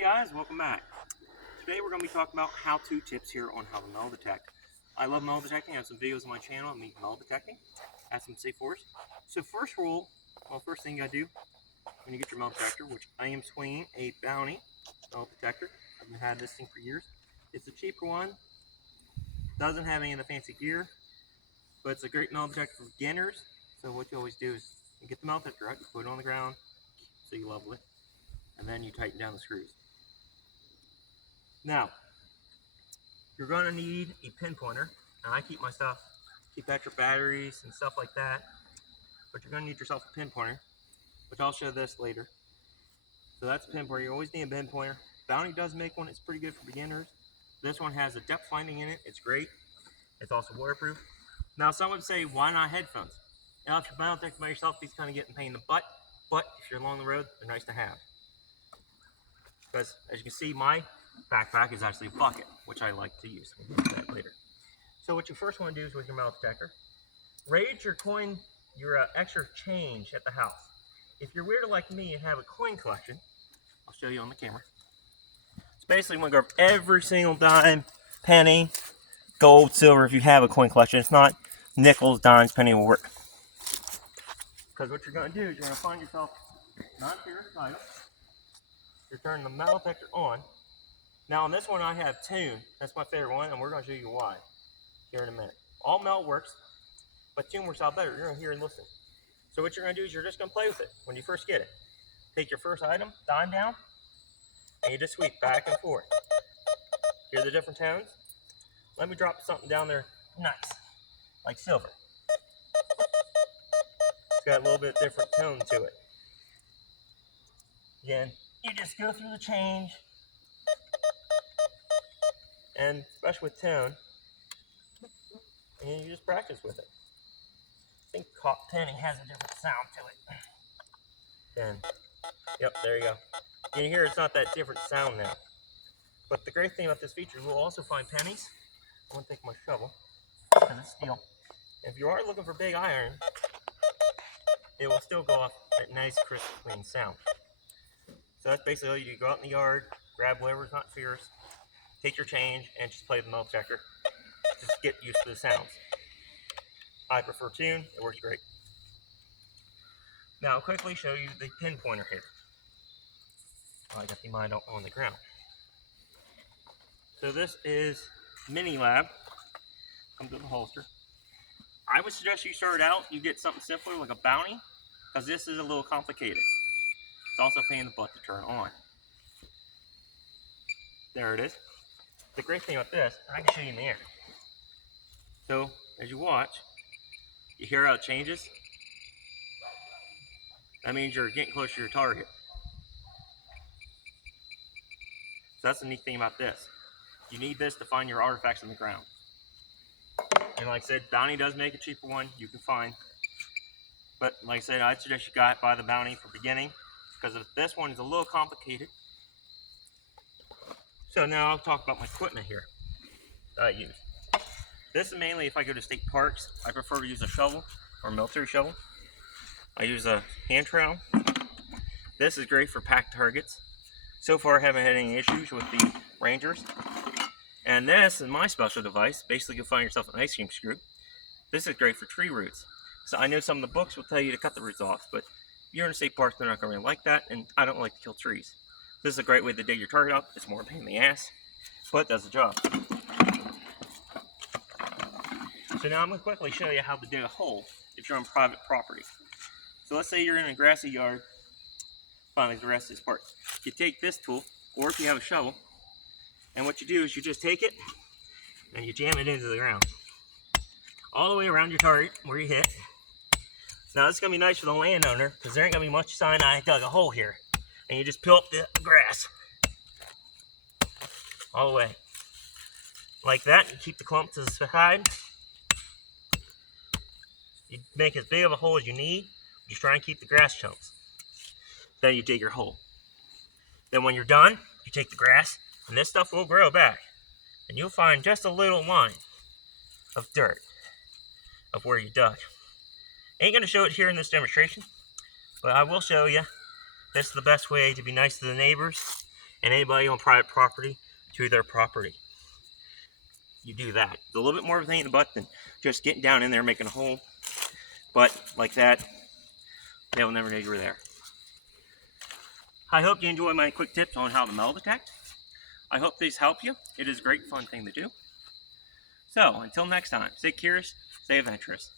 Hey guys, welcome back. Today we're going to be talking about how-to tips here on how to metal detect. I love metal detecting. I have some videos on my channel of me metal detecting. I have some safe words. So first thing you got to do when you get your metal detector, which I am swinging a Bounty metal detector. I've had this thing for years. It's a cheaper one. Doesn't have any of the fancy gear, but it's a great metal detector for beginners. So what you always do is you get the metal detector out, you put it on the ground, so you level it, and then you tighten down the screws. Now, you're going to need a pinpointer, and I keep extra batteries and stuff like that, but you're going to need yourself a pinpointer, which I'll show this later. So that's a pinpointer. You always need a pinpointer. Bounty does make one. It's pretty good for beginners. This one has a depth finding in it. It's great. It's also waterproof. Now, some would say, why not headphones? Now, if you're metal detecting by yourself, these kind of get in pain in the butt, but if you're along the road, they're nice to have. Because, as you can see, my backpack is actually a bucket, which I like to use. We'll get to that later. So what you first want to do is with your metal detector, raise your extra change at the house. If you're weird like me and have a coin collection, I'll show you on the camera. So basically, you want to grab every single dime, penny, gold, silver, if you have a coin collection. If not, nickels, dimes, penny will work. Because what you're going to do is you're going to find yourself non-ferrous item. You're turning the metal detector on. Now on this one I have tune. That's my favorite one, and we're going to show you why here in a minute. All metal works, but tune works out better. You're going to hear and listen. So what you're going to do is you're just going to play with it when you first get it. Take your first item, dime down, and you just sweep back and forth. Hear the different tones? Let me drop something down there nice, like silver. It's got a little bit different tone to it. Again, you just go through the change, and especially with tone, and you just practice with it. I think penny has a different sound to it. 10. Yep, there you go. You can hear it's not that different sound now. But the great thing about this feature is we'll also find pennies. I'm going to take my shovel because it's steel. If you are looking for big iron, it will still go off that nice, crisp, clean sound. So that's basically all you do. Go out in the yard, grab whatever's not fierce, take your change, and just play the metal detector. Just get used to the sounds. I prefer tune. It works great. Now I'll quickly show you the pinpointer here. I got the mine on the ground. So this is Mini Lab. Comes with a holster. I would suggest you start out, you get something simpler like a Bounty, because this is a little complicated. It's also a pain in the butt to turn on. There it is. The great thing about this, I can show you in the air. So as you watch, you hear how it changes. That means you're getting closer to your target. So that's the neat thing about this. You need this to find your artifacts on the ground. And like I said, Bounty does make a cheaper one you can find. But like I said, I'd suggest you buy the Bounty for beginning, because this one is a little complicated. So now I'll talk about my equipment here that I use. This is mainly if I go to state parks. I prefer to use a shovel or military shovel. I use a hand trowel. This is great for packed targets. So far I haven't had any issues with the Rangers. And this is my special device. Basically you'll find yourself an ice cream scoop. This is great for tree roots. So I know some of the books will tell you to cut the roots off, but if you're in a state park, they're not going to really like that, and I don't like to kill trees. This is a great way to dig your target up. It's more a pain in the ass, but it does the job. So now I'm going to quickly show you how to dig a hole if you're on private property. So let's say you're in a grassy yard. Finally, the rest of this part. You take this tool, or if you have a shovel, and what you do is you just take it and you jam it into the ground. All the way around your target where you hit. Now this is going to be nice for the landowner because there ain't going to be much sign I dug a hole here. And you just peel up the grass. All the way. Like that. You keep the clump to the side. You make as big of a hole as you need. Just try and keep the grass chunks. Then you dig your hole. Then when you're done, you take the grass and this stuff will grow back. And you'll find just a little line of dirt of where you dug. Ain't going to show it here in this demonstration, but I will show you. This is the best way to be nice to the neighbors and anybody on private property to their property. You do that. It's a little bit more of a thing in the butt than just getting down in there making a hole. But like that, they will never know you were there. I hope you enjoy my quick tips on how to metal detect. I hope these help you. It is a great fun thing to do. So until next time, stay curious, stay adventurous.